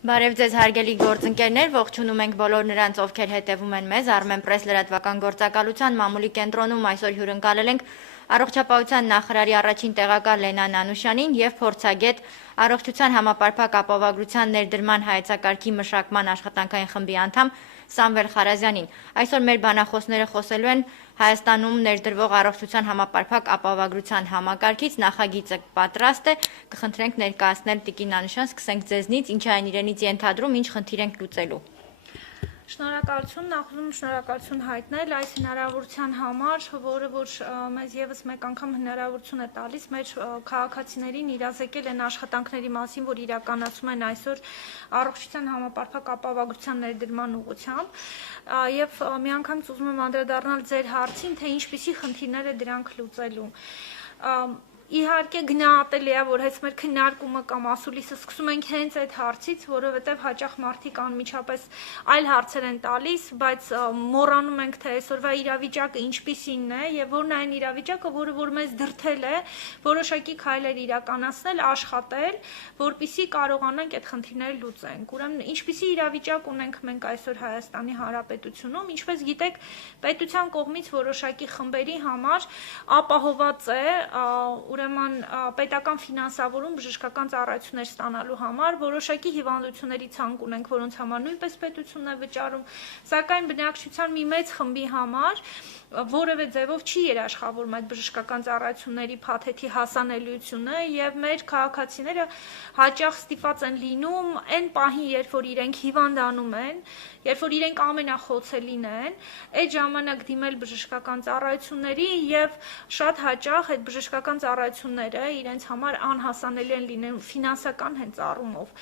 Բարև ձեզ հարգելի գործընկերներ, ողջունում ենք բոլոր նրանց, ովքեր հետևում են մեզ Armen Press լրատվական գործակալության մամուլի կենտրոնում այսօր հյուրընկալել ենք Առողջապահության նախարարի առաջին տեղակալ Լենան Անուշյանին եւ փորձագետ Առողջության համապարփակ ապահովագրության ներդրման հայեցակարգի մշակման աշխատանքային խմբի անդամ Սամվել Խարազյանին։ Այսօր մեր բանախոսները խոսելու են Հայաստանում ներդրվող առողջության համապարփակ ապահովագրության համակարգից, նախագիծը պատրաստ է, կխնդրենք ներկայացնել Տիկին Անուշյան, սկսենք ձեզնից, ինչ այն իրենից ենթադրում, ինչ խնդիր ենք լուծելու։ Շնորհակալություն, նախ շնորհակալություն հայտնել այս հնարավորության համար, որը որ մեզ եւս մեկ անգամ հնարավորություն է տալիս մեր քաղաքացիներին իրազեկել այն աշխատանքների մասին, որ իրականացում են այսօր առողջության համապարփակ ապահովագրության ներդրման ուղղությամբ, եւ միանգամից ուզում եմ անդրադառնալ ձեր հարցին, թե ինչպիսի խնդիրներ է դրանք լուծելու։ Իհարկե գնահատելի է, որ հենց մեր քննարկումը կամ ասուլիսը սկսում ենք հենց այդ հարցից, որովհետև հաճախ մարդիկ անմիջապես այլ հարցեր են տալիս, բայց մոռանում ենք, թե այսօրվա իրավիճակը ինչպիսին է եւ որն է այն իրավիճակը, որը որ մեզ դրդել է որոշակի քայլեր իրականացնել, աշխատել, որպիսի կարողանանք այդ խնդիրները լուծենք։ Ուրեմն ինչպիսի իրավիճակ ունենք մենք այսօր Հայաստանի Հանրապետությունում, ինչպես գիտեք, պետության կողմից որոշակի խմբերի համար ապահոված է ուրեմն պետական ֆինանսավորում բժշկական ծառայություններ ստանալու համար որոշակի հիվանդությունների ցանկ ունենք, որոնց համար նույնպես պետությունն է վճարում, սակայն բնակչության մի մեծ խմբի համար որևէ ձևով չի երաշխավորում այդ բժշկական ծառայությունների փաթեթի հասանելիությունը եւ մեր քաղաքացիները հաճախ ստիպված են լինում այն պահին, երբ որ իրենք հիվանդանում են, երբ որ իրենք ամենախոցելին են, այդ ժամանակ դիմել բժշկական ծառայությունների եւ շատ հաճախ այդ բժշկական ծառայությունները իրենց համար անհասանելի են լինում ֆինանսական հենց առումով։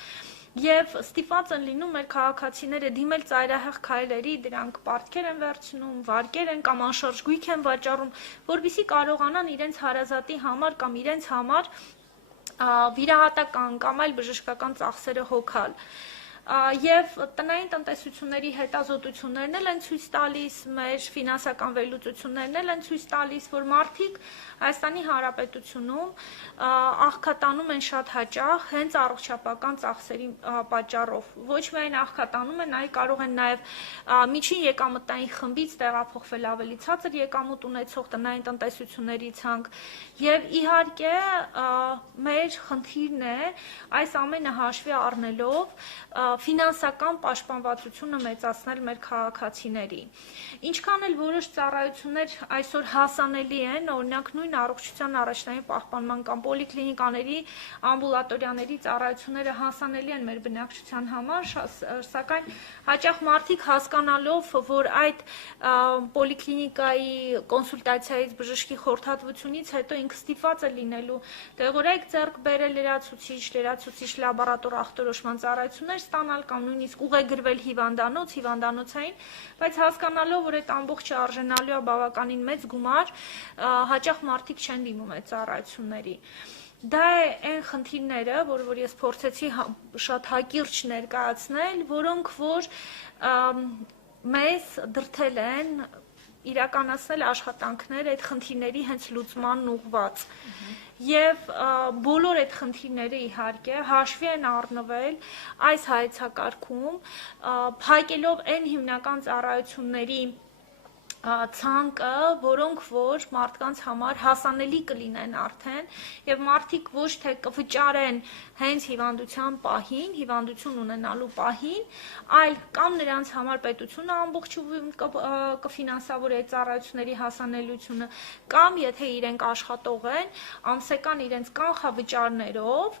Եվ ստիպված են լինում մեր քաղաքացիները դիմել ծայրահեղ քայլերի, դրանք պարտքեր են վերցնում, վարկեր են կամ անշարժ գույք են վաճառում, որպեսզի կարողանան իրենց հարազատի համար կամ իրենց համար վիրահատական կամ այլ բժշկական ծախսերը հոգալ։ Եվ տնային տնտեսությունների հետազոտություններն էլ են ցույց տալիս, մեր ֆինանսական վերլուծություններն էլ են ցույց տալիս, որ մարդիկ Հայաստանի Հանրապետությունում աղքատանում են շատ հաճախ հենց առողջապահական ծախսերի պատճառով։ Ոչ միայն աղքատանում են, այլ կարող են նաև միջին եկամտային խմբից տեղափոխվել ավելի ցածր եկամուտ ունեցող տնային տնտեսությունների ցանկ։ Եվ իհարկե մեր խնդիրն է այս ամենը հաշվի առնելով ֆինանսական պաշտպանվածությունը մեծացնել մեր քաղաքացիների։ Ինչքան էլ որոշ ծառայություններ այսօր հասանելի են, օրինակ նույն առողջության առաջնային պահպանման կամ պոլիկլինիկաների, ամբուլատորիաների ծառայությունները հասանելի են մեր բնակչության համար, սակայն հաճախ մարդիկ հասկանալով, որ այդ պոլիկլինիկայի կոնսուլտացիայից բժշկի խորհրդատվությունից հետո ինքը ստիպված է լինելու տեղորայք ձեռք բերել լրացուցիչ լաբորատոր ախտորոշման ծառայություններ ստանալ կամ նույնիսկ ուղեգրվել հիվանդանոցային, բայց հասկանալով, որ այդ ամբողջը արժանալու է բավականին մեծ գումար, հաճախ մարդիկ չեն դիմում այդ ծառայությունների։ Դա է այն խնդիրները, որ ես փորձեցի շատ հակիրճ ներկայացնել, որոնք որ մեզ դրդել են իրականացնել աշխատանքներ այդ խնդիրների հենց լուծման ուղղված։ Եվ բոլոր այդ խնդիրները իհարկե հաշվի են առնվել այս հայեցակարգում, փակելով այն հիմնական ծառայությունների ցանկը, որոնք որ մարդկանց համար հասանելի կլինեն արդեն եւ մարդիկ ոչ թե կվճարեն հենց հիվանդության պահին, հիվանդություն ունենալու պահին, այլ կամ նրանց համար պետությունը ամբողջովին կֆինանսավորի այդ ծառայությունների հասանելիությունը, կամ եթե իրենք աշխատող են, ամսական իրենց կանխավճարներով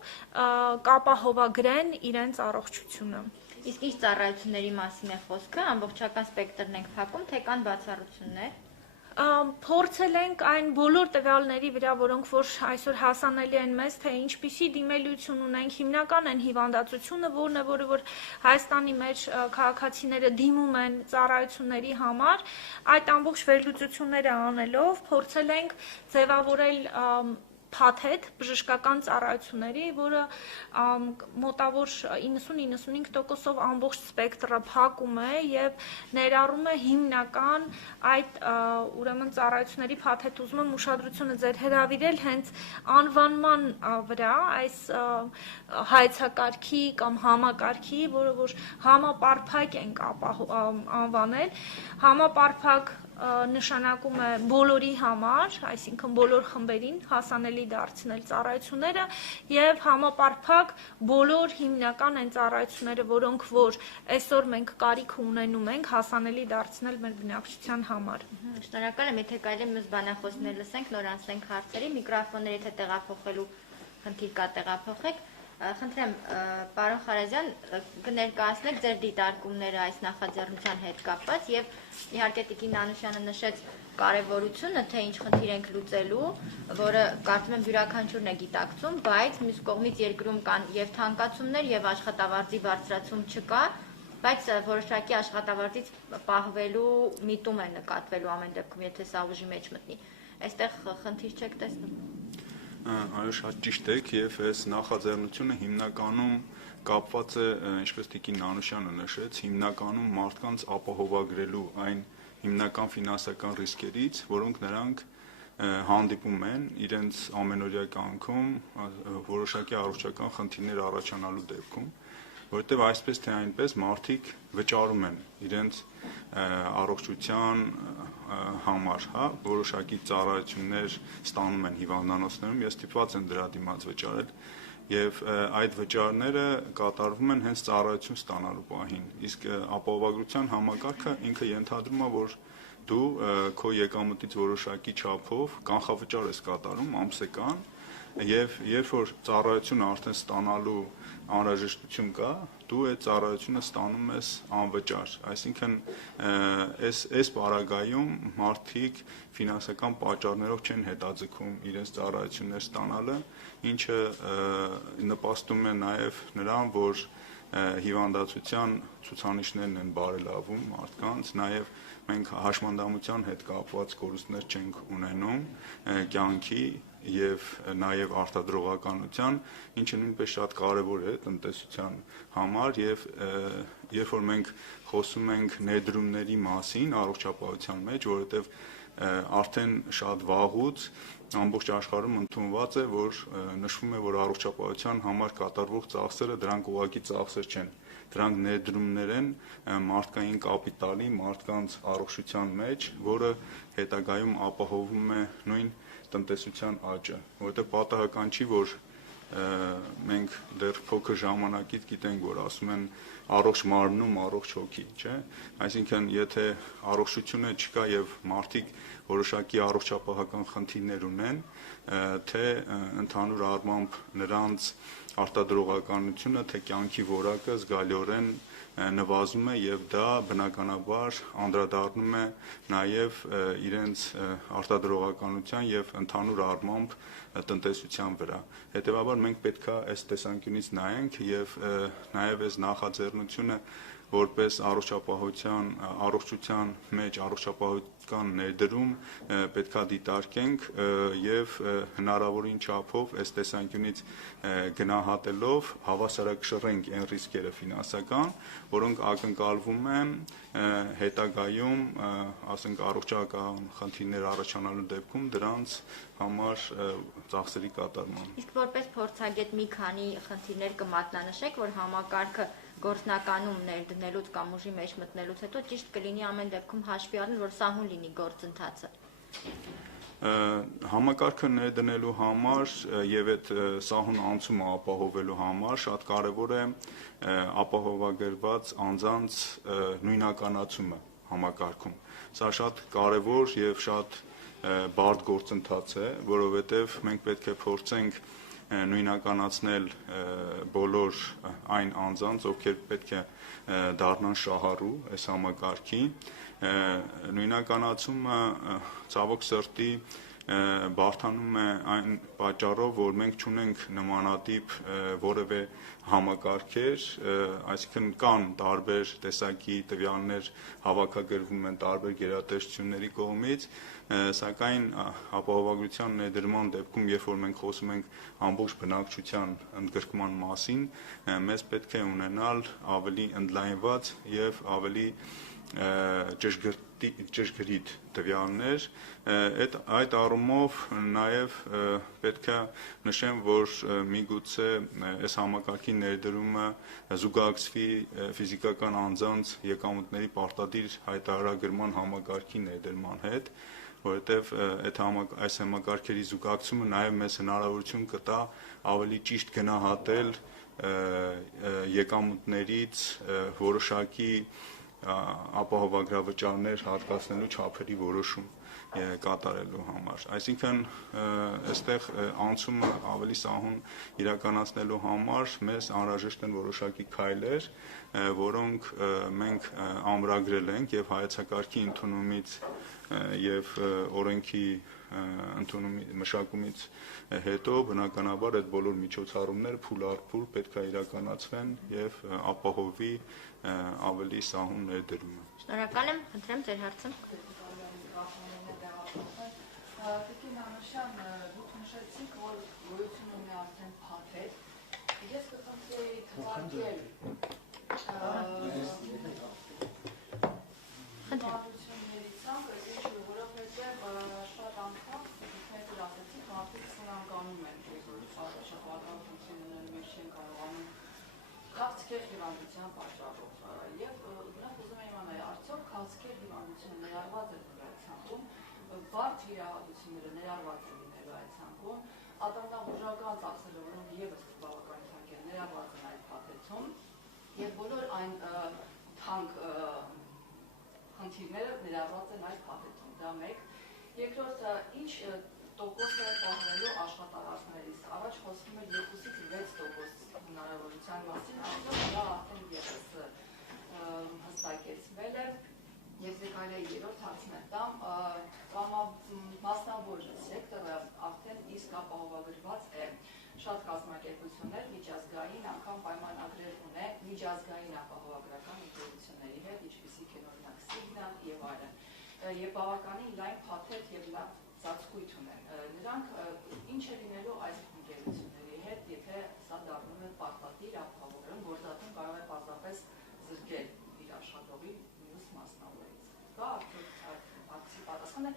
կապահովագրեն իրենց առողջությունը։ Իսկ ինչ ծառայությունների մասին է խոսքը, ամբողջական սպեկտրն ենք փակում, թե կան բացառություններ։ Փորձել ենք այն բոլոր տվյալների վրա, որոնք որ այսօր հասանելի են մեզ, թե ինչպիսի դիմելություն ունենք, հիմնական են հիվանդացությունը, որն է, որ Հայաստանի մեր քաղաքացիները դիմում են ծառայությունների համար, այդ ամբողջ վերլուծությունները անելով փորձել ենք ձևավորել փաթեթ բժշկական ծառայությունների, որը մոտավոր 90-95%-ով ամբողջ սպեկտրը փակում է եւ ներառում է հիմնական այդ ուրեմն ծառայությունների փաթեթ ուզում եմ ուշադրությունը ձեր հրավիրել հենց անվանման վրա այս հայեցակարգի կամ համակարգի, որը որ համապարփակ ենք անվանել, համապարփակ նշանակում է բոլորի համար, այսինքն բոլոր խմբերին հասանելի դարձնել ծառայությունները եւ համապարփակ բոլոր հիմնական այն ծառայությունները, որոնք որ այսօր մենք կարիք ունենում ենք հասանելի դարձնել մեր բնակչության համար։ Շնորհակալ եմ, եթե կարելի մեզ բանախոսներ լսենք, նոր անցնենք հարցերի, միկրոֆոնները եթե տեղափոխելու խնդիր կա, տեղափոխեք։ Խնդրեմ, պարոն Խարազյան, կներկայացնեք ձեր դիտարկումները այս նախաձեռնության հետ կապված եւ իհարկե Տիկին Նանուշյանը նշեց կարևորությունը, թե ինչ խնդիր ենք լուծելու, որը կարծում եմ յուրաքանչյուրն է գիտակցում, բայց մյուս կողմից երկրում կան եւ թանկացումներ եւ աշխատավարձի բարձրացում չկա, բայց որոշակի աշխատավարձից պահվելու միտում է նկատվելու ամեն դեպքում, եթե սա ուժի մեջ մտնի։ Այստեղ խնդիր չեք տեսնում։ Այո, շատ ճիշտ եք եւ այս նախաձեռնությունը հիմնականում կապված է, ինչպես Տիկին Նանուշյանը նշեց, հիմնականում մարդկանց ապահովագրելու այն հիմնական ֆինանսական ռիսկերից, որոնք նրանք հանդիպում են իրենց ամենօրյա կյանքում որոշակի առողջական խնդիրներ առաջանալու դեպքում, որովհետև այսպես թե այնպես մարդիկ վճարում են իրենց առողջության համար, որոշակի ծառայություններ ստանում են հիվանդանոցներում, ես ստիպված եմ դրա դիմաց վճարել եւ այդ վճարները կատարվում են հենց ծառայություն ստանալու պահին, իսկ ապահովագրության համակարգը ինքը ենթադրում է, որ դու քո եկամտից որոշակի չափով կանխավճար ես կատարում ամսեկան եւ երբ որ ծառայությունը արդեն ստանալու անհրաժեշտություն կա, դու այդ ծառայությունը ստանում ես անվճար, այսինքն այս պարագայում մարդիկ ֆինանսական պատճառներով չեն հետաձգում իրենց ծառայություններ ստանալը, ինչը նպաստում է նաեւ նրան, որ հիվանդացության ցուցանիշներն են բարելավում մարդկանց, նաեւ մենք հաշմանդամության հետ կապված կորուստներ չենք ունենում կյանքի եւ նաեւ արտադրողականության, ինչը նույնպես շատ կարեւոր է տնտեսության համար եւ երբ որ մենք խոսում ենք ներդրումների մասին առողջապահության մեջ, որովհետեւ արդեն շատ վաղուց ամբողջ աշխարհում ընդունված է, որ նշվում է, որ առողջապահության համար կատարվող ծախսերը դրանք ուղղակի ծախսեր չեն, դրանք ներդրումներ են մարդկային կապիտալի, մարդկանց առողջության մեջ, որը հետագայում ապահովում է նույն տնտեսության աճը, որովհետև պատահական չի, որ մենք դեռ փոքր ժամանակից գիտենք, որ ասում են առողջ մարմնում առողջ հոգի, չէ՞, այսինքն եթե առողջությունը չկա եւ մարդիկ որոշակի առողջապահական խնդիրներ ունեն, թե ընդհանուր առմամբ նրանց արտադրողականությունը, թե կյանքի որակը զգալիորեն նվազում է եւ դա բնականաբար անդրադառնում է նաեւ իրենց արտադրողականության եւ ընդհանուր առմամբ տնտեսության վրա։ Հետեւաբար մենք պետք է այս տեսանկյունից նայենք եւ նաեւ այս նախաձեռնությունը որպես առողջության մեջ առողջապահական ներդրում պետքա դիտարկենք եւ հնարավորին չափով այս տեսանկյունից գնահատելով հավասարակշռենք այն ռիսկերը ֆինանսական, որոնք ակնկալվում են հետագայում, ասենք առողջական խնդիրներ առաջանալու դեպքում դրանց համար ծախսերի կատարման։ Իսկ որպես փորձագետ մի քանի խնդիրներ կմատնանշեք, որ համակարգը գործնականում ներդնելուց կամ ուժի մեջ մտնելուց հետո ճիշտ կլինի ամեն դեպքում հաշվի առնել, որ սահուն լինի գործընթացը։ Համակարգը ներդնելու համար եւ այդ սահուն անցումը ապահովելու համար շատ կարեւոր է ապահովագրված անձանց նույնականացումը համակարգում։ Սա շատ կարեւոր եւ շատ բարդ գործընթաց է, որովհետեւ մենք պետք է փորձենք նույնականացնել բոլոր այն անձանց, ովքեր պետք է դառնան շահառու այս համակարգի, նույնականացումը ցավոք սրտի բարդանում է այն պատճառով, որ մենք չունենք նմանատիպ որևէ համակարգեր, այսինքն կան տարբեր տեսակի տվյալներ հավաքագրվում են տարբեր գերատեսչությունների կողմից, սակայն ապահովագրության ներդրման դեպքում, երբ որ մենք խոսում ենք ամբողջ բնակչության ընդգրկման մասին, մեզ պետք է ունենալ ավելի ընդլայնված եւ ավելի ճշգրիտ տվյալներ, այդ առումով նաև պետք է նշեմ, որ միգուցե այս համակարգի ներդրումը զուգակցվի ֆիզիկական անձանց եկամուտների պարտադիր հայտարարագրման համակարգի ներդրման հետ, որովհետև այս համակարգերի զուգակցումը նաև մեզ հնարավորություն կտա ավելի ճիշտ գնահատել եկամուտներից որոշակի ապահովագրավճարներ հատկացնելու չափերի որոշում կատարելու համար։ Այսինքն այստեղ անցումը ավելի սահուն իրականացնելու համար մեզ անհրաժեշտ են որոշակի քայլեր, որոնք մենք ամրագրել ենք եւ հայեցակարգի ընդունումից եւ օրենքի մշակումից հետո բնականաբար այդ բոլոր միջոցառումները փուլ առ փուլ պետք է իրականացվեն եւ ապահովի ավելի սահուն ներդրումը։ Շնորհակալ եմ, խնդրեմ ձեր հարցը։ Տիկին Անուշյան, դուք նշեցիք, որ գոյություն ունի արդեն փաթեթ։ Ես կխնդրեի թվարկել խնդրությունների ցանկը, որովհետև շատ անգամ դուք ասեցիք, մարդիկ սնանկանում են, որ շփոթական ֆունկցիաները մեջ չեն կարողանում քաղցկեր հիվանդության պատճառով։ Եվ նախ ուզում եմ իմանալ, արդյոք քաղցկեր հիվանդությունը ներառված է այդ ցանկում, բարդ վիրահատությունները ներառված են լինելու այդ ցանկում, ատամնաբուժական ծախսերը, որոնք ևս բավական թանկ են, ներառված են այդ փաթեթում, եւ բոլոր այն թանկ խնդիրները ներառված են այդ փաթեթում։ Դա մեկ։ Երկրորդ, ինչ տոկոս է պահվելու աշխատավարձներից։ Առաջ խոսվում էր 2-ից 6% հնարավորության մասին, այսօր դա արդեն ևս հստակեցվել է։ Ես կարելի է երրորդ հարցն տամ, մասնավոր սեկտորը արդեն իսկ ապահովագրված է շատ կազմակերպություններ, միջազգային անգամ պայմանագրեր ունեն միջազգային ապահովագրական ընկերությունների հետ, ինչպիսիք են օրինակ Signal եւ այլն, եւ բավականին լայն փաթեթ եւ լավ ծածկույթ ունեն։ Նրանք ինչ է լինելու այս ընկերությունների հետ, եթե սա դառնում է պարտադիր ապահովագրում, գործատուն կարող է պարզապես զրկել իր աշխատողի մյուս մասնավորից։ Դա արդյոք պատասխանը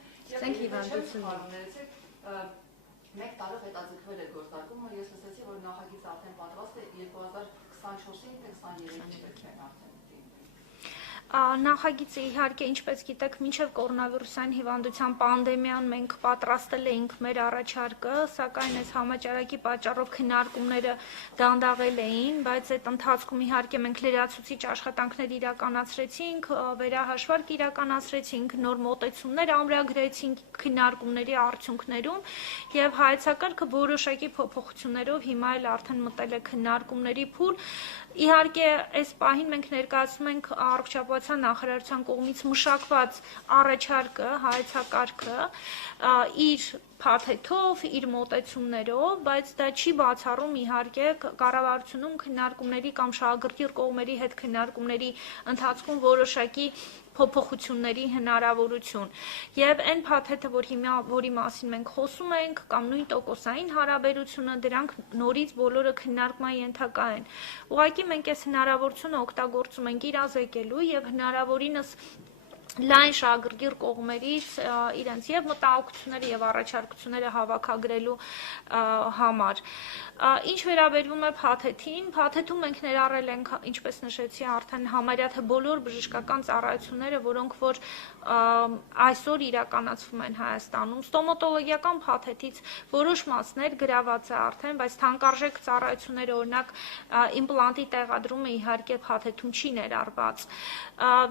մեկ տարով հետաձգվել է գործարկումը, ես լսեցի, որ նախագիծը արդեն պատրաստ է 2024-ին թե 23-ին պետք է արդեն Նախագիծը իհարկե ինչպես գիտեք մինչև կորոնավիրուսային հիվանդության պանդեմիան մենք պատրաստել էինք մեր առաջարկը, սակայն այս համաճարակի պատճառով քննարկումները դանդաղել էին, բայց այդ ընթացքում իհարկե մենք լրացուցիչ աշխատանքներ իրականացրեցինք, վերահաշվարկ իրականացրեցինք, նոր մոտեցումներ ամրագրեցինք քննարկումների արդյունքներում եւ հայեցակարգը որոշակի փոփոխություններով հիմա էլ արդեն մտել է քննարկումների փուլ։ Իհարկե այս պահին մենք ներկայացնում ենք առողջապահության նախարարության կողմից մշակված առաջարկը, հայեցակարգը իր փաթեթով, իր մոտեցումներով, բայց դա չի բացառում իհարկե կառավարությունում քննարկումների կամ շահագրգիռ կողմերի հետ քննարկումների ընթացքում որոշակի փոփոխությունների հնարավորություն։ Եվ այն փաթեթը, որի մասին մենք խոսում ենք, կամ նույն տոկոսային հարաբերությունը, դրանք նորից բոլորը քննարկման ենթակա են։ Ուղղակի մենք այս հնարավորությունը օգտագործում ենք իրազեկելու եւ հնարավորինս լայն շահագրգիռ կողմերից իրենց եւ մտահոգությունները եւ առաջարկությունները հավաքագրելու համար։ Ինչ վերաբերվում է փաթեթին, փաթեթում մենք ներառել ենք, ինչպես նշեցի, արդեն համարյա թե բոլոր բժշկական ծառայությունները, որոնք որ այսօր իրականացվում են Հայաստանում։ Ստոմատոլոգիական փաթեթից որոշ մասներ գրաված է արդեն, բայց թանկարժեք ծառայությունները, օրինակ իմպլանտի տեղադրումը իհարկե փաթեթում չի ներառված։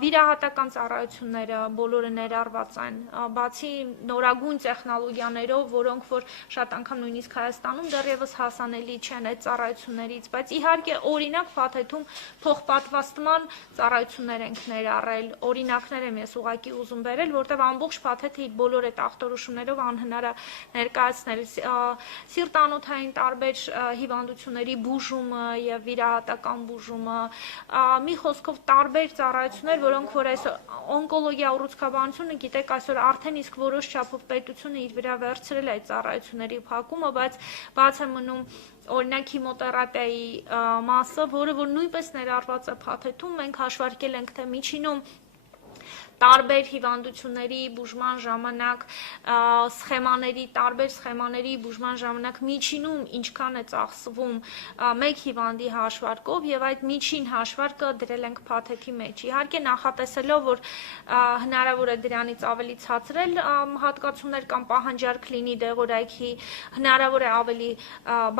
Վիրահատական ծառայությունները ծառայությունները բոլորը ներառված են, բացի նորագույն տեխնոլոգիաներով, որոնք որ շատ անգամ նույնիսկ Հայաստանում դեռևս հասանելի չեն այդ ծառայություններից, բայց իհարկե օրինակ փաթեթում փոխպատվաստման ծառայություններ ենք ներառել, օրինակներ եմ ես ուղղակի ուզում բերել, որտեղ ամբողջ փաթեթը իր բոլոր այդ ախտորոշումներով անհնար է ներկայացնել, սիրտանոթային տարբեր հիվանդությունների բուժումը եւ վիրահատական բուժումը, մի խոսքով տարբեր ծառայություններ, որոնք որ այս օնկոլոգիա ուռուցքաբանությունը գիտեք այսօր արդեն իսկ որոշ չափով պետությունը իր վրա վերցրել է այդ ծառայությունների փակումը, բայց բաց է մնում օրինակ քիմոթերապիայի մասը, որը որ նույնպես ներառված է փաթեթում, մենք հաշվարկել ենք թե միջինում տարբեր հիվանդությունների բուժման ժամանակ տարբեր սխեմաների բուժման ժամանակ միջինում ինչքան է ծախսվում մեկ հիվանդի հաշվարկով եւ այդ միջին հաշվարկը դրել ենք փաթեթի մեջ։ Իհարկե նախատեսելով, որ հնարավոր է դրանից ավելի ցածրել հատկացումներ կամ պահանջարկ լինի դեղորայքի, հնարավոր է ավելի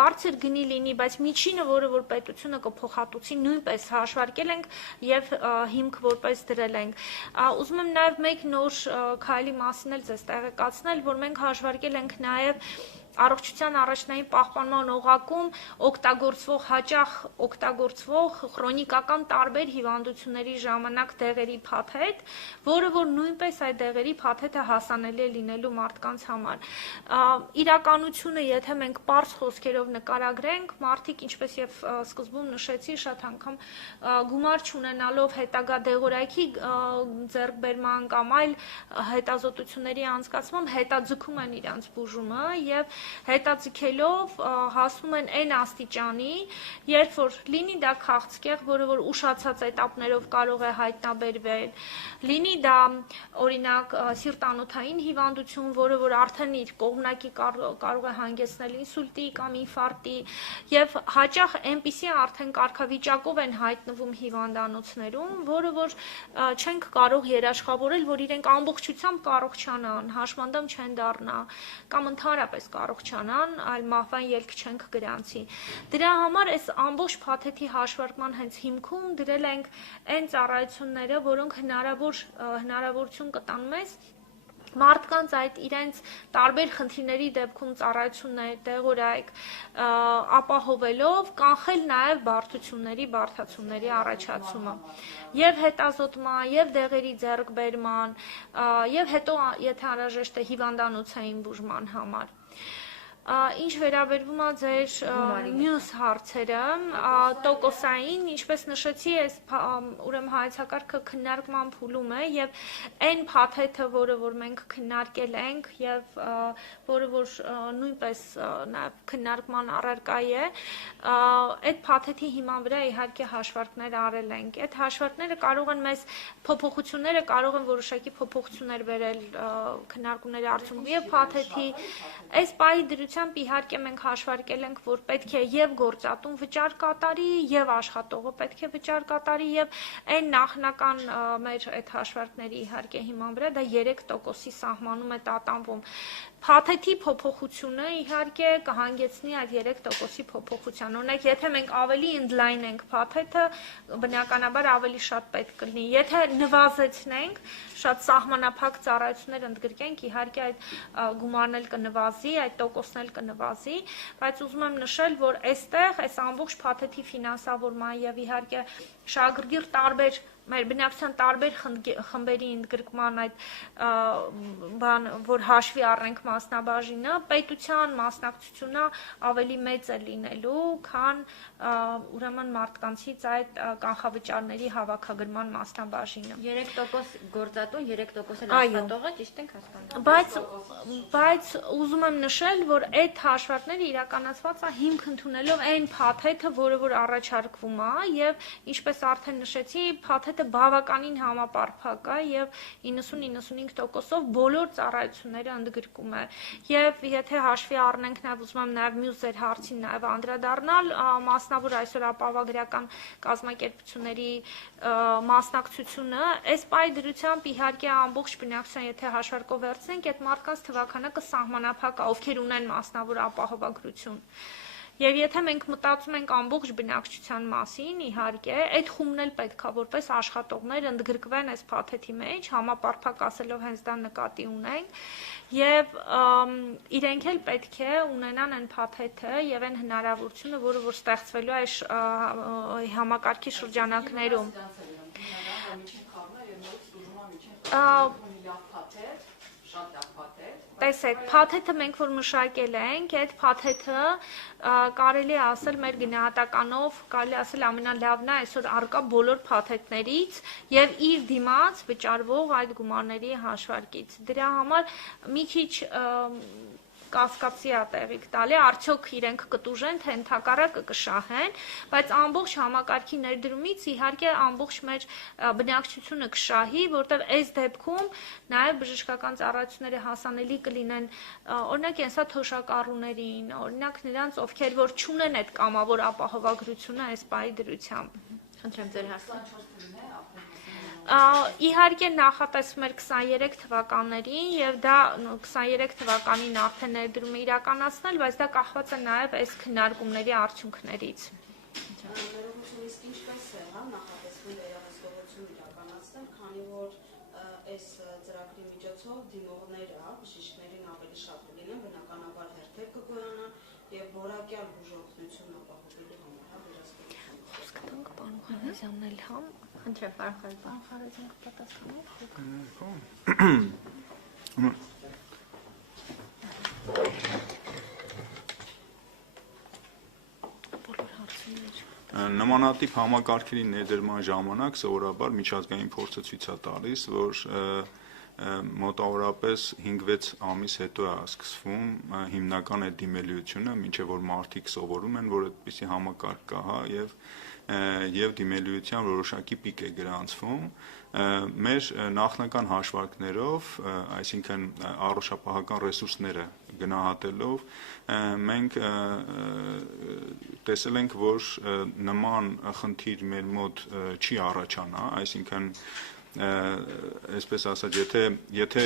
բարձր գնի լինի, բայց միջինը, որը որ պետությունը կփոխհատուցի, նույնպես հաշվարկել ենք եւ հիմք որպես դրել ենք։ Ուզում եմ նաև մեկ նոր քայլի մասին էլ ձեզ տեղեկացնել, որ մենք հաշվարկել ենք նաև առողջության առաջնային պահպանման օղակում հաճախ օգտագործվող քրոնիկական տարբեր հիվանդությունների ժամանակ դեղերի փաթեթ, որը որ նույնպես այդ դեղերի փաթեթը հասանելի է լինելու մարդկանց համար։ Իրականությունը, եթե մենք պարզ խոսքերով նկարագրենք, մարդիկ, ինչպես եւ սկզբում նշեցի, շատ անգամ գումար չունենալով հետագա դեղորայքի ձեռքբերման կամ այլ հետազոտությունների անցկացման հետաձգում են իրենց բուժումը եւ հետաձգելով հասնում են այն աստիճանի, երբ որ լինի դա քաղցկեղ, որը որ ուշացած էտապներով կարող է հայտնաբերվել, լինի դա օրինակ սիրտանոթային հիվանդություն, որը որ արդեն իր կողմնակի կարող է հանգեցնել ինսուլտի կամ ինֆարկտի, եւ հաճախ այնպիսի արդեն կարգավիճակով են հայտնվում հիվանդանոցներում, որը որ չենք կարող երաշխավորել, որ իրենք ամբողջությամբ կառողջանան, հաշմանդամ չեն դառնա կամ ընդհանրապես կառողջանան, այլ մահվան ելք չենք գրանցի։ Դրա համար այս ամբողջ փաթեթի հաշվարկման հենց հիմքում դրել ենք այն ծառայությունները, որոնք հնարավորություն կտան մեզ մարդկանց այդ իրենց տարբեր խնդիրների դեպքում ծառայություններ, դեղորայք ապահովելով կանխել նաև բարդությունների առաջացումը եւ հետազոտման, եւ դեղերի ձեռքբերման, եւ հետո եթե անհրաժեշտ է հիվանդանոցային բուժման համար։ Ինչ վերաբերվում է ձեր մյուս հարցերը, տոկոսային, ինչպես նշեցի, ուրեմն հայեցակարգը քննարկման փուլում է եւ այն փաթեթը, որը որ մենք քննարկել ենք եւ որը որ նույնպես նաեւ քննարկման առարկա է, այդ փաթեթի հիման վրա իհարկե հաշվարկներ արել ենք։ Այդ հաշվարկները կարող են մեզ փոփոխությունները կարող են որոշակի փոփոխություններ բերել քննարկումների արդյունքում եւ փաթեթի այս պահի դրությամբ իհարկե մենք հաշվարկել ենք, որ պետք է եւ գործատուն վճար կատարի, եւ աշխատողը պետք է վճար կատարի, եւ այն նախնական մեր այդ հաշվարկների իհարկե հիման վրա դա 3%-ի սահմանում է տատանվում։ Փաթեթի փոփոխությունը իհարկե կհանգեցնի այդ 3%-ի փոփոխության։ Օրինակ, եթե մենք ավելի ընդլայնենք փաթեթը, բնականաբար ավելի շատ պետք կլինի։ Եթե նվազեցնենք, շատ սահմանափակ ծառայություններ ընդգրկենք, իհարկե այդ գումարն էլ կնվազի, այդ տոկոսն էլ կնվազի, բայց ուզում եմ նշել, որ այստեղ այս ամբողջ փաթեթի ֆինանսավորման եւ իհարկե շահագրգիռ տարբեր մեր բնակչության տարբեր խմբերի ընդգրկման այդ որ հաշվի առնենք մասնաբաժինը, պետության մասնակցությունը ավելի մեծ է լինելու, քան ուրեմն մարդկանցից այդ կանխավճարների հավաքագրման մասնաբաժինը։ 3% գործատուն, 3% աշխատողը, ճիշտ ենք հասկանում։ Բայց ուզում եմ նշել, որ այդ հաշվարկները իրականացված է հիմք ընդունելով այն փաթեթը, որը որ առաջարկվում է, եւ ինչպես արդեն նշեցի, փաթեթը բավականին համապարփակ է եւ 90-95%-ով բոլոր ծառայությունները ընդգրկում է։ Եվ եթե հաշվի առնենք նաեւ ուզում եմ նաեւ մյուս ձեր հարցին նաեւ անդրադառնալ, մասնավոր այսօր ապահովագրական կազմակերպությունների մասնակցությունը, այս պահի դրությամբ իհարկե ամբողջ բնակչության եթե հաշվարկով վերցնենք, այդ մարդկանց թվականակը սահմանափակ է, ովքեր ունեն մասնավոր ապահովագրություն։ Եվ եթե մենք մտածում ենք ամբողջ բնակչության մասին, իհարկե, այդ խումբն էլ պետքա որպես աշխատողներ ընդգրկվեն այս փաթեթի մեջ, համապարփակ ասելով հենց դա նկատի ունենք, եւ իրենք էլ պետք է ունենան այն փաթեթը եւ այն հնարավորությունը, որը որ ստեղծվելու է համակարգի շրջանակներում։ Տեսեք, փաթեթը մենք որ մշակել ենք, այդ փաթեթը կարելի է ասել մեր գնահատականով, կարելի է ասել ամենալավն է այսօր առկա բոլոր փաթեթներից եւ իր դիմաց վճարվող այդ գումարների հաշվարկից։ Դրա համար մի քիչ կասկածի է տեղիք տալի, արդյոք իրենք կտուժեն, թե ընդհակառակը կշահեն, բայց ամբողջ համակարգի ներդրումից իհարկե ամբողջ մեր բնակչությունը կշահի, որտեղ այս դեպքում նաև բժշկական ծառայությունները հասանելի կլինեն, օրինակ հեսա թոշակառուներին, օրինակ նրանց, ովքեր որ չունեն այդ կամավոր ապահովագրությունը այս պահի դրությամբ։ Խնդրեմ ձեր հարցը։ Իհարկե նախատեսվում էր 23 թվականներին եւ դա 23 թվականին արդեն ներդրում է իրականացնել, բայց դա կախված է նաեւ այս քննարկումների արդյունքներից։ Ներողություն, իսկ ինչպես է, հա, նախատեսվում վերահսկողություն իրականացնել, քանի որ այս ծրագրի միջոցով դիմողները, բժիշկներին ավելի շատ կլինեն, բնականաբար հերթեր կգոյանան եւ որակյալ բուժօգնություն ապահովելու համար, հա, վերահսկողություն։ Խոսքը տանք պարոն Խարազյանն էլ համ Խնդրեմ, պարոն Խարազյան կպատասխանեք։ Նմանատիպ համակարգերի ներդրման ժամանակ սովորաբար միջազգային փորձը ցույց է տալիս, որ մոտավորապես 5-6 ամիս հետո է սկսվում հիմնական այդ դիմելիությունը, մինչև որ մարդիկ սովորում են, որ այդպիսի համակարգ կա, հա, եւ դիմելիության որոշակի պիկ է գրանցվում մեր նախնական հաշվարկներով, այսինքն առողջապահական ռեսուրսները գնահատելով, մենք տեսել ենք, որ նման խնդիր մեր մոտ չի առաջանա, այսինքն այսպես ասած, եթե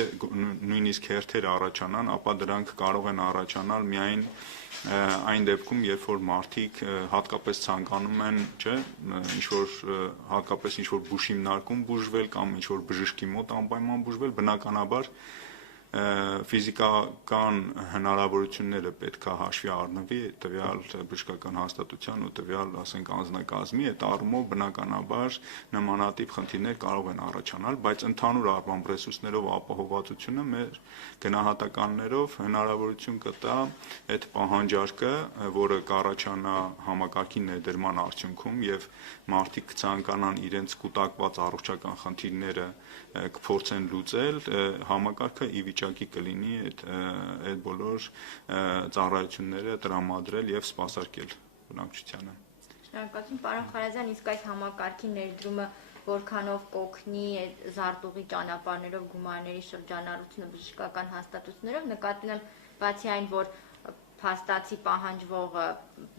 նույնիսկ հերթեր առաջանան, ապա դրանք կարող են առաջանալ միայն այն դեպքում, երբ որ մարդիկ հատկապես ցանկանում են, չէ, հատկապես ինչ-որ բուժիմնարկում բուժվել կամ ինչ-որ բժշկի մոտ անպայման բուժվել, բնականաբար ֆիզիկական հնարավորությունները պետք է հաշվի առնվի տվյալ բժշկական հաստատության ու տվյալ, ասենք, անձնակազմի, այդ առումով բնականաբար նմանատիպ խնդիրներ կարող են առաջանալ, բայց ընդհանուր առմամբ ռեսուրսներով ապահովվածությունը մեր գնահատականներով հնարավորություն կտա այդ պահանջարկը, որը կառաջանա համակարգի ներդրման արդյունքում եւ մարդիկ կցանկանան իրենց կուտակված առողջական խնդիրները կփորձեն լուծել, համակարգը ի վիճակի կլինի այդ բոլոր ծառայությունները տրամադրել եւ սպասարկել բնակչությանը։ Շնորհակալություն, պարոն Խարազյան, իսկ այս համակարգի ներդրումը որքանով կօգնի այդ զարտուղի ճանապարհներով գումարների շրջանառությունը բժշկական հաստատություններով, նկատի ունեմ բացի այն, որ փաստացի պահանջվողը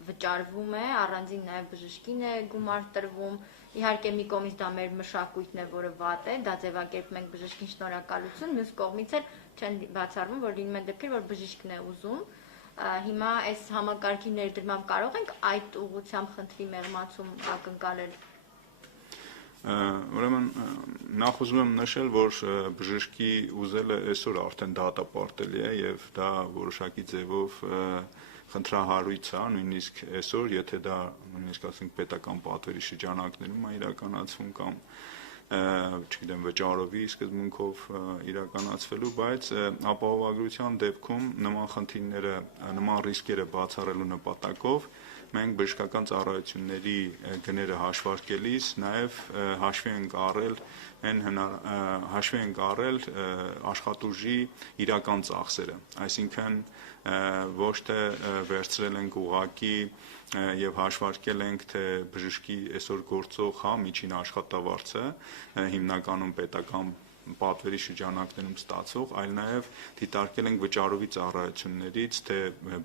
վճարվում է, առանձին նաև բժշկին է գումար տրվում, իհարկե մի կողմից դա մեր մշակույթն է, որը վատ է, դա ձևակերպում ենք բժշկին շնորհակալություն, մյուս կողմից էլ չեն բացառվում, որ լինում են դեպքեր, որ բժիշկն է ուզում, հիմա այս համակարգի ներդրմամբ կարող ենք այդ ուղղությամբ խնդրի մեղմացում ակնկալել։ Ուրեմն նախ ուզում եմ նշել, որ բժշկի ուզելը այսօր արդեն դատապարտելի է եւ դա որոշակի ձևով խնդրահարույց է, նույնիսկ այսօր, եթե դա նույնիսկ ասենք պետական պատվերի շրջանակներում է իրականացվում կամ չգիտեմ վճարովի սկզբունքով իրականացվելու, բայց ապահովագրության դեպքում նման խնդիրները, նման ռիսկերը բացառելու նպատակով մենք բժշկական ծառայությունների գները հաշվարկելիս նաև հաշվի ենք առել աշխատուժի իրական ծախսերը, այսինքն ոչ թե վերցրել ենք ուղղակի եւ հաշվարկել ենք, թե բժշկի այսօր գործող միջին աշխատավարձը հիմնականում պետական պատվերի շրջանակներում ստացող, այլ նաև դիտարկել ենք վճարովի ծառայություններից, թե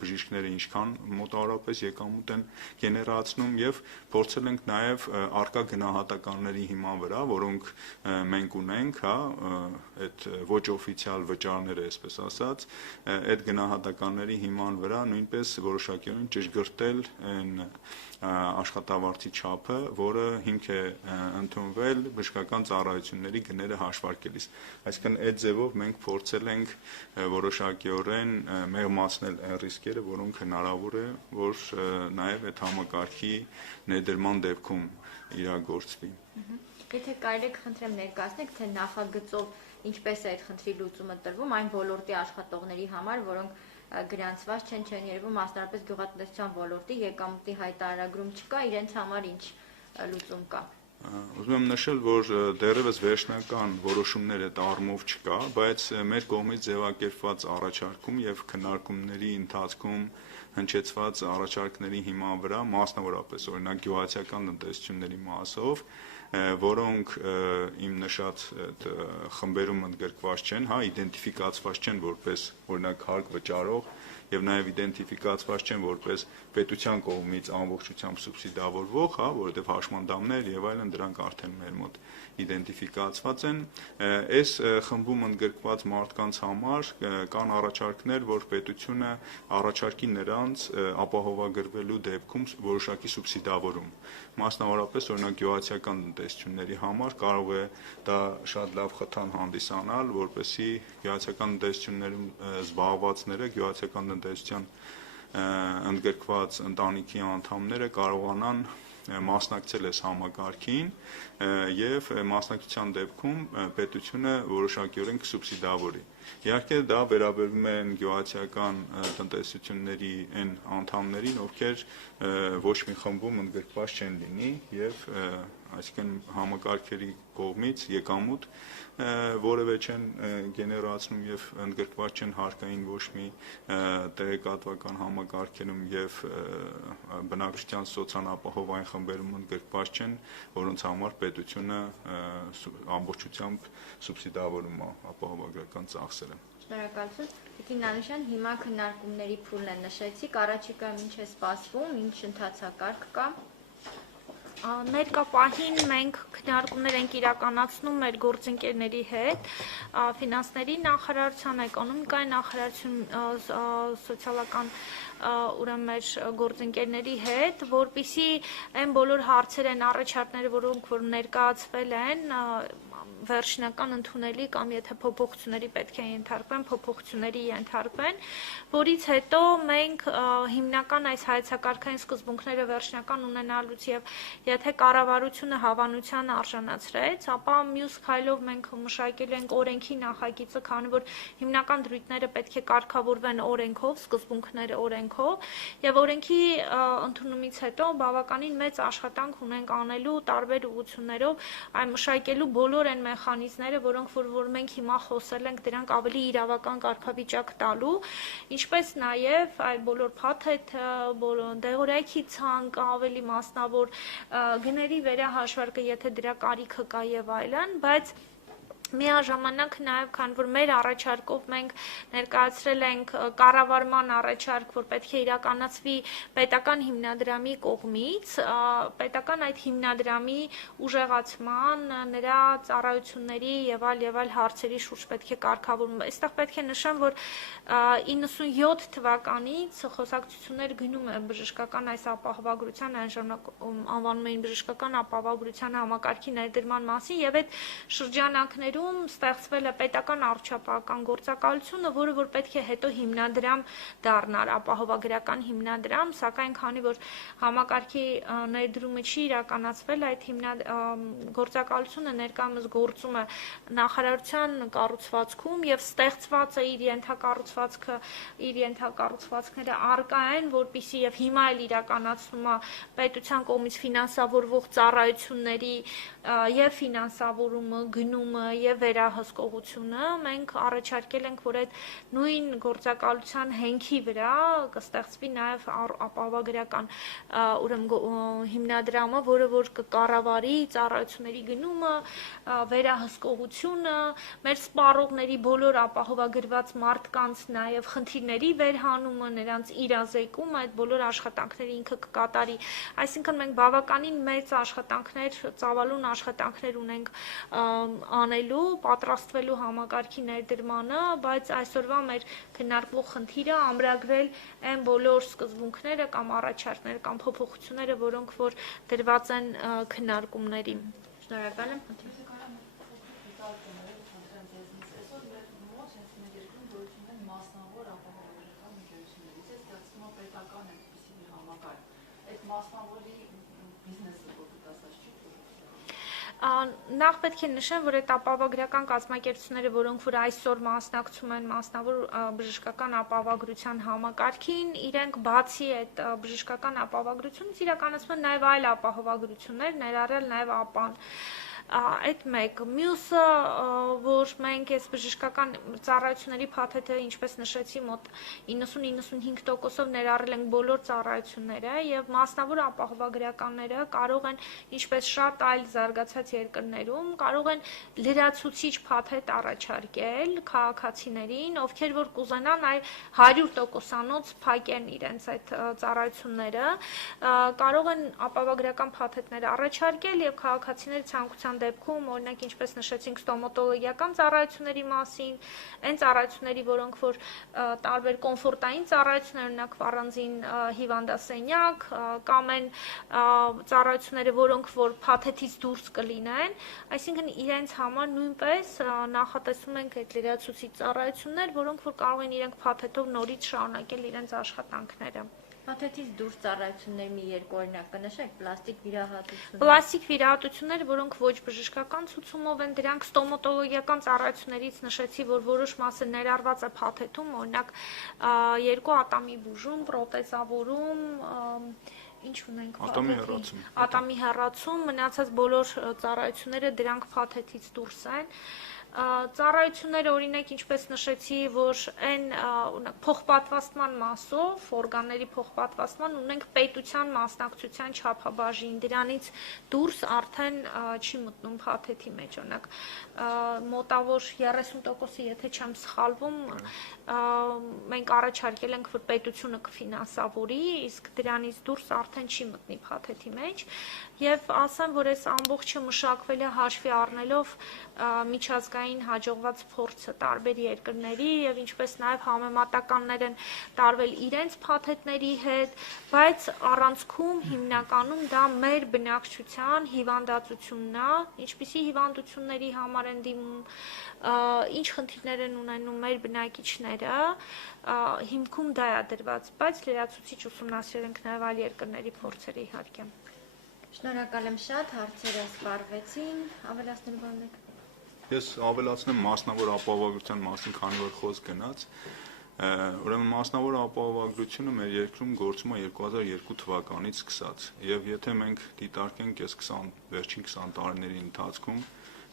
բժիշկները ինչքան մոտավորապես եկամուտ են գեներացնում եւ փորձել ենք նաև արկա գնահատականների հիման վրա, որոնք մենք ունենք, հա, այդ ոչ օֆիցիալ վճարները, այսպես ասած, այդ գնահատականների հիման վրա նույնպես որոշակիորեն ճշգրտել այն աշխատավարձի չափը, որը հիմք է ընդունվել բժշկական ծառայությունների գները հաշվարկելիս։ Այսինքն այդ ձևով մենք փորձել ենք որոշակիորեն մեղմացնել այն ռիսկերը, որոնք հնարավոր է, որ նաև այդ համակարգի ներդրման դեպքում իրագործվի։ Եթե կարելի է խնդրեմ ներկայացնեք, թե նախագծով ինչպես է այդ խնդրի լուծումը տրվում այն ոլորտի աշխատողների համար, որոնք գրանցված չեն երևում, մասնարարպես գյուղատնտեսության ոլորտի եկամուտի հայտարարագրում չկա, իրենց համար ինչ լուծում կա։ Ուզում եմ նշել, որ դեռևս վերջնական որոշումներ այդ առումով չկա, բայց մեր կողմից ձևակերպված առաջարկում եւ քննարկումների ընթացքում հնչեցված առաջարկների հիման վրա, մասնավորապես օրինակ գյուղացիական տնտեսությունների մասով, որոնք իմ նշած խմբերում ընդգրկված չեն, հա, իդենտիֆիկացված չեն որպես օրինակ հարկ վճարող եւ նաեւ իդենտիֆիկացված չեն որպես պետության կողմից ամբողջությամբ սուբսիդավորվող, հա, որովհետեւ հաշմանդամներ եւ այլն դրանք արդեն մեր մոտ իդենտիֆիկացված են, այս խմբում ընդգրկված մարդկանց համար կան առաջարկներ, որ պետությունը առաջարկի նրանց ապահովագրվելու դեպքում որոշակի սուբսիդավորում, մասնավորապես օրինակ գյուղացիական տնտեսությունների համար կարող է դա շատ լավ խթան հանդիսանալ, որպեսզի գյուղացիական տնտեսություններում զբաղվածները գյուղացիական տնտեսության ընդգրկված ընտանիքի անդամները կարողանան մասնակցել այս համակարգին եւ մասնակցության դեպքում պետությունը որոշակիորեն կսուբսիդավորի։ Իհարկե դա վերաբերում է գյուղացիական տնտեսությունների այն անդամներին, ովքեր ոչ մի խմբում ընդգրկված չեն լինի եւ այսինքն համակարգերի կողմից եկամուտ որևէ չեն գեներացնում եւ ընդգրկված չեն հարկային ոչ մի տեղեկատվական համակարգերում եւ բնակչության սոցիալ-ապահովային խմբերում ընդգրկված չեն, որոնց համար պետությունը ամբողջությամբ սուբսիդավորում է ապահովագրական ծախսերը։ Շնորհակալություն։ Տիկին Նանուշյան, հիմա քննարկումների փուլն է նշեցիք, առաջիկայում ինչ է սպասվում, ինչ ընթացակարգ կա։ Ներկա պահին մենք քննարկումներ ենք իրականացնում մեր գործընկերների հետ, ֆինանսների նախարարության, էկոնոմիկայի նախարարություն, սոցիալական ուրեմն մեր գործընկերների հետ, որպեսզի այն բոլոր հարցեր են առաջարկները, որոնք որ ներկայացվել են, վերջնական ընդունելի կամ եթե փոփոխությունների պետք է ենթարկվեն, փոփոխությունների ենթարկվեն, որից հետո մենք հիմնական այս հայեցակարգային սկզբունքները վերջնական ունենալուց եւ եթե կառավարությունը հավանության արժանացրեց, ապա մյուս քայլով մենք մշակել ենք օրենքի նախագիծը, քանի որ հիմնական դրույթները պետք է կարգավորվեն օրենքով, սկզբունքները օրենքով, եւ օրենքի ընդունումից հետո բավականին մեծ աշխատանք ունենք անելու տարբեր ուղղություններով, այն մշակելու բոլոր այն մեխանիզմները, որոնք որ մենք հիմա խոսել ենք, դրանք ավելի իրավական կարգավիճակ տալու, ինչպես նաև այլ բոլոր փաթեթը, դեղորայքի ցանկ, ավելի մասնավոր գների վերահաշվարկը, եթե դրա կարիքը կա եւ այլն, բայց միաժամանակ նաև քանի որ մեր առաջարկով մենք ներկայացրել ենք կառավարման առաջարկ, որ պետք է իրականացվի պետական հիմնադրամի կողմից, պետական այդ հիմնադրամի ուժեղացման, նրա ծառայությունների եւ այլ հարցերի շուրջ պետք է կարգավորում։ Այստեղ պետք է նշեմ, որ 97 թվականից խոսակցություններ գնում են բժշկական այս ապահովագրության, այն ժամանակ անվանում էին բժշկական ապահովագրության համակարգի ներդրման մասին եւ այդ շրջանակներում ստեղծվել է պետական առողջապահական գործակալությունը, որը որ պետք է հետո հիմնադրամ դառնար, ապահովագրական հիմնադրամ, սակայն քանի որ համակարգի ներդրումը չի իրականացվել, այդ գործակալությունը ներկայումս գործում է նախարարության կառուցվածքում եւ ստեղծված է իր ենթակառուցվածքները առկա են, որպեսզի եւ հիմա էլ իրականացնում է պետության կողմից ֆինանսավորվող ծառայությունների եւ ֆինանսավորումը, գնումը եւ եւ վերահսկողությունը մենք առաջարկել ենք, որ այդ նույն գործակալության հենքի վրա կստեղծվի նաեւ ապահովագրական ուրեմն հիմնադրամը, որը որ կկառավարի ծառայությունների գնումը, վերահսկողությունը, մեր սպառողների բոլոր ապահովագրված մարդկանց նաեւ խնդիրների վերհանումը, նրանց իրազեկումը, այդ բոլոր աշխատանքները ինքը կկատարի։ Այսինքն մենք բավականին մեծ աշխատանքներ, ծավալուն աշխատանքներ ունենք անելու, պատրաստվելու համակարգի ներդրմանը, բայց այսօրվա մեր քննարկվող խնդիրը ամրագրել այն բոլոր սկզբունքները կամ առաջարկները կամ փոփոխությունները, որոնք որ դրված են քննարկումների։ Շնորհակալ եմ։ Մասնավոր ապահովագրական միջոցներից է ստեղծվում պետական այդպիսի մի համակարգ։ Այդ մասնավորի բիզնեսը ովքեր ասած չի։ Նախ պետք է նշեմ, որ այդ ապահովագրական կազմակերպությունները, որոնք որ այսօր մասնակցում են մասնավոր բժշկական ապահովագրության համակարգին, իրենք բացի այդ բժշկական ապահովագրությունից իրականացնում են նաև այլ ապահովագրություններ, ներառյալ նաև ԱՊԱ-ն։ Այդ մեկը, մյուսը, որ մենք այս բժշկական ծառայությունների փաթեթը, ինչպես նշեցի, մոտ 90-95%-ով ներառել ենք բոլոր ծառայությունները եւ մասնավոր ապահովագրականները կարող են, ինչպես շատ այլ զարգացած երկրներում, կարող են լրացուցիչ փաթեթ առաջարկել քաղաքացիներին, ովքեր որ կուզենան այ 100%-անոց փակեն իրենց այդ ծառայությունները, կարող են ապահովագրական փաթեթներ առաջարկել եւ քաղաքացիները ցանկության դեպքում, օրինակ ինչպես նշեցինք ստոմատոլոգիական ծառայությունների մասին, այն ծառայությունների, որոնք որ տարբեր կոմֆորտային ծառայություններ, օրինակ առանձին հիվանդասենյակ, կամ այն ծառայությունները, որոնք որ փաթեթից դուրս կլինեն, այսինքն իրենց համար նույնպես նախատեսում ենք այդ լրացուցիչ ծառայություններ, որոնք որ կարող են իրենք փաթեթով նորից շարունակել իրենց աշխատանքները։ Փաթեթից դուրս ծառայություններ մի երկու օրինակ կնշեք, պլաստիկ վիրահատություն։ Պլաստիկ վիրահատությունները, որոնք ոչ բժշկական ցուցումով են, դրանք ստոմատոլոգիական ծառայություններից նշեցի, որ որոշ մասը ներառված է փաթեթում, օրինակ երկու ատամի բուժում, պրոթեզավորում, ինչ ունենք ատամի հեռացում, մնացած բոլոր ծառայությունները դրանք փաթեթից դուրս են։ Ծառայությունները օրինակ ինչպես նշեցի, որ այն փոխպատվաստման մասով, օրգանների փոխպատվաստման ունենք պետության մասնակցության չափաբաժին, դրանից դուրս արդեն չի մտնում փաթեթի մեջ, օրինակ մոտավոր 30%-ը, եթե չեմ սխալվում, մենք առաջարկել ենք, որ պետությունը կֆինանսավորի, իսկ դրանից դուրս արդեն չի մտնի փաթեթի մեջ, եւ ասեմ, որ այս ամբողջը մշակվել է հաշվի առնելով միջազգային հաջողված փորձը տարբեր երկրների եւ ինչպես նաեւ համեմատականներ են տարվել իրենց փաթեթների հետ, բայց առանցքում հիմնականում դա մեր բնակչության հիվանդացությունն է, ինչպիսի հիվանդությունների համար են դիմում, ինչ խնդիրներ են ունենում մեր բնակիչները, հիմքում դա է դրված, բայց լրացուցիչ ուսումնասիրել ենք նաեւ այլ երկրների փորձերը իհարկե։ Շնորհակալ եմ շատ, հարցերը սպառվեցին, ավելացնելու բան եք։ Ես ավելացնեմ մասնավոր ապահովագրության մասին, քանի որ խոսք գնաց, ուրեմն մասնավոր ապահովագրությունը մեր երկրում գործում է 2002 թվականից սկսած, եւ եթե մենք դիտարկենք այս վերջին 20 տարիների ընթացքում,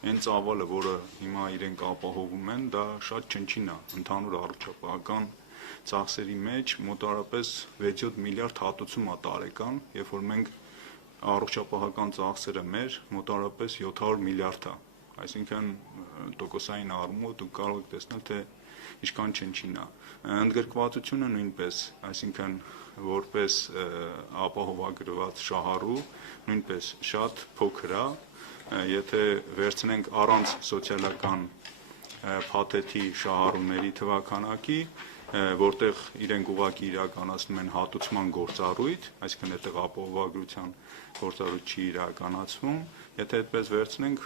այն ծավալը, որը հիմա իրենք ապահովում են, դա շատ չնչին է, ընդհանուր առողջապահական ծախսերի մեջ մոտավորապես 6-7 միլիարդ հատուցում է տարեկան, երբ որ մենք առողջապահական ծախսերը մեր մոտավորապես 700 միլիարդ է, այսինքն տոկոսային առումով դուք կարող եք տեսնել, թե ինչքան չնչին է։ Ընդգրկվածությունը նույնպես, այսինքն որպես ապահովագրված շահառու, նույնպես շատ փոքր է, եթե վերցնենք առանց սոցիալական փաթեթի շահառուների թվաքանակի, որտեղ իրենք ուղղակի իրականացնում են հատուցման գործառույթ, այսինքն այդտեղ ապահովագրության գործառույթ չի իրականացվում, եթե այդպես վերցնենք,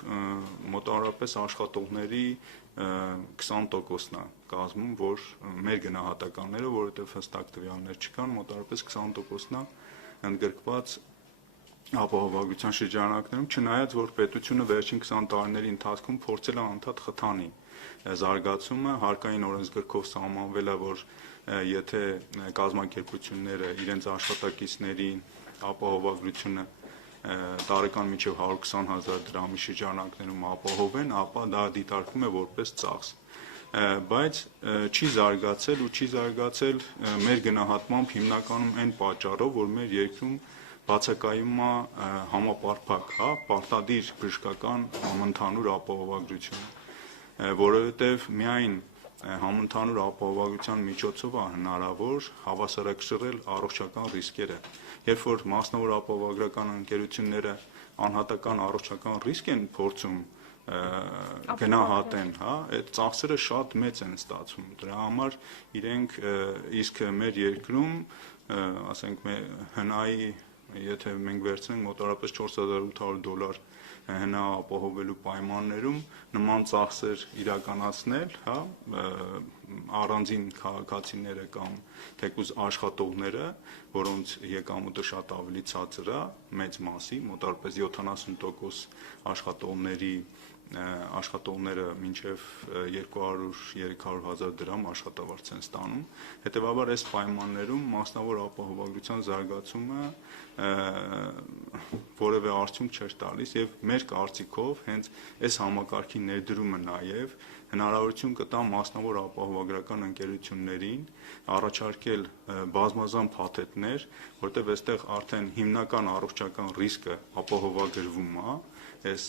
մոտավորապես աշխատողների 20%-ն է կազմում, որ մեր գնահատականները, որովհետև հստակ տվյալներ չկան, մոտավորապես 20%-ն է ընդգրկված ապահովագրության շրջանակներում, չնայած որ պետությունը վերջին 20 տարիների ընթացքում փորձել է անդադ խթանի զարգացումը, հարկային օրենսգրքով սահմանվել է, որ եթե կազմակերպությունները իրենց աշխատակիցների ապահովագրությունը տարեկան մինչև 120,000 դրամի շրջանակներում ապահովեն, ապա դա դիտարկվում է որպես ծախս։ Բայց չի զարգացել ու չի զարգացել մեր գնահատմամբ հիմնականում այն պատճառով, որ մեր երկրում բացակայում է համապարփակ, պարտադիր բժշկական համընդհանուր ապահովագրություն, որովհետև միայն համընդհանուր ապահովագրության միջոցով է հնարավոր հավասարակշռել առողջական ռիսկերը։ Երբ որ մասնավոր ապահովագրական ընկերությունները անհատական առողջական ռիսկ են փորձում գնահատեն, այդ ծախսերը շատ մեծ են ստացվում։ Դրա համար իրենք իսկ մեր երկրում, ասենք հնայի, եթե մենք վերցնենք մոտավորապես $4800 հնա ապահովելու պայմաններում նման ծախսեր իրականացնել, առանձին քաղաքացիները կամ թեկուզ աշխատողները, որոնց եկամուտը շատ ավելի ցածր է, մեծ մասի, մոտավորապես 70% աշխատողները մինչև 200-300,000 դրամ աշխատավարձ են ստանում։ Հետևաբար այս պայմաններում մասնավոր ապահովագրության զարգացումը որևէ արդյունք չէր տալիս եւ մեր կարծիքով հենց այս համակարգի ներդրումը նաեւ հնարավորություն կտա մասնավոր ապահովագրական ընկերություններին առաջարկել բազմազան փաթեթներ, որտեղ այստեղ արդեն հիմնական առողջական ռիսկը ապահովագրվում է այս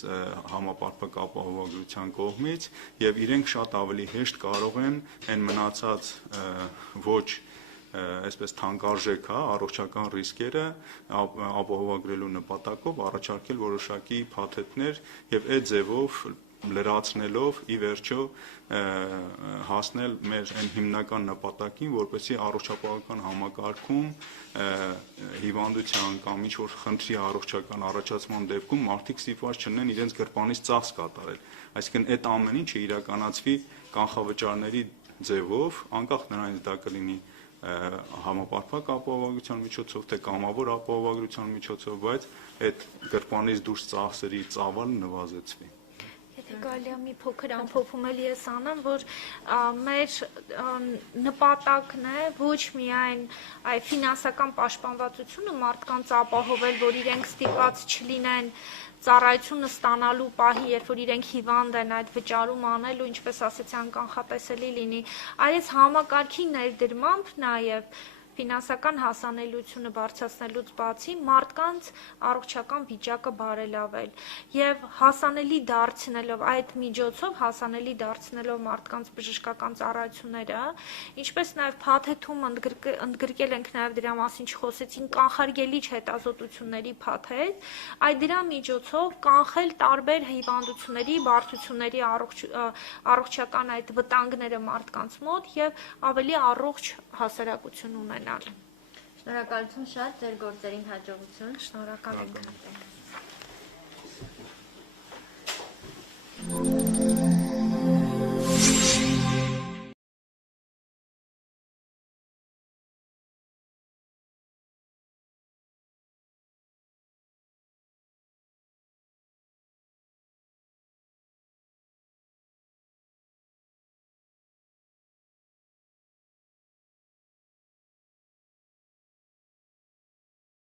համապարփակ ապահովագրության կողմից եւ իրենք շատ ավելի հեշտ կարող են այն մնացած ոչ այսպես թանկարժեք առողջական ռիսկերը ապահովագրելու նպատակով առաջարկել որոշակի փաթեթներ եւ այդ ձևով լրացնելով ի վերջո հասնել մեր այն հիմնական նպատակին, որպեսզի առողջապահական համակարգում հիվանդության կամ ինչ-որ խնդրի առողջական առաջացման դեպքում մարդիկ ստիպված չլինեն իրենց գրպանից ծախս կատարել։ Այսինքն այդ ամեն ինչը իրականացվի կանխավճարների ձևով, անկախ նրանից դա կլինի համապարփակ ապահովագրության միջոցով, թե կամավոր ապահովագրության միջոցով, բայց այդ գրպանից դուրս ծախսերի ծավալը նվազեցվի։ Եթե կարելի է մի փոքր ամփոփում էլ ես անեմ, որ մեր նպատակն է ոչ միայն այ ֆինանսական պաշտպանվածությունը մարդկանց ապահովել, որ իրենք ստիպված չլինեն ծառայությունը ստանալու պահի, երբ որ իրենք հիվանդ են, այդ վճարում անելու, ինչպես ասեցի, կանխատեսելի լինի, այս համակարգի ներդրմամբ նաև ֆինանսական հասանելիությունը բարձրացնելուց բացի մարդկանց առողջական վիճակը բարելավել եւ հասանելի դարձնելով այդ միջոցով հասանելի դարձնելով մարդկանց բժշկական ծառայությունները, ինչպես նաեւ փաթեթում ընդգրկել ենք նաեւ դրա մասին չխոսեցին կանխարգելիչ հետազոտությունների փաթեթ, այդ դրա միջոցով կանխել տարբեր հիվանդությունների, բարդությունների առողջական այդ վտանգները մարդկանց մոտ եւ ավելի առողջ հասարակություն ունենալ։ Շնորհակալություն շատ, ձեր գործերին հաջողություն։ Շնորհակալ ենք։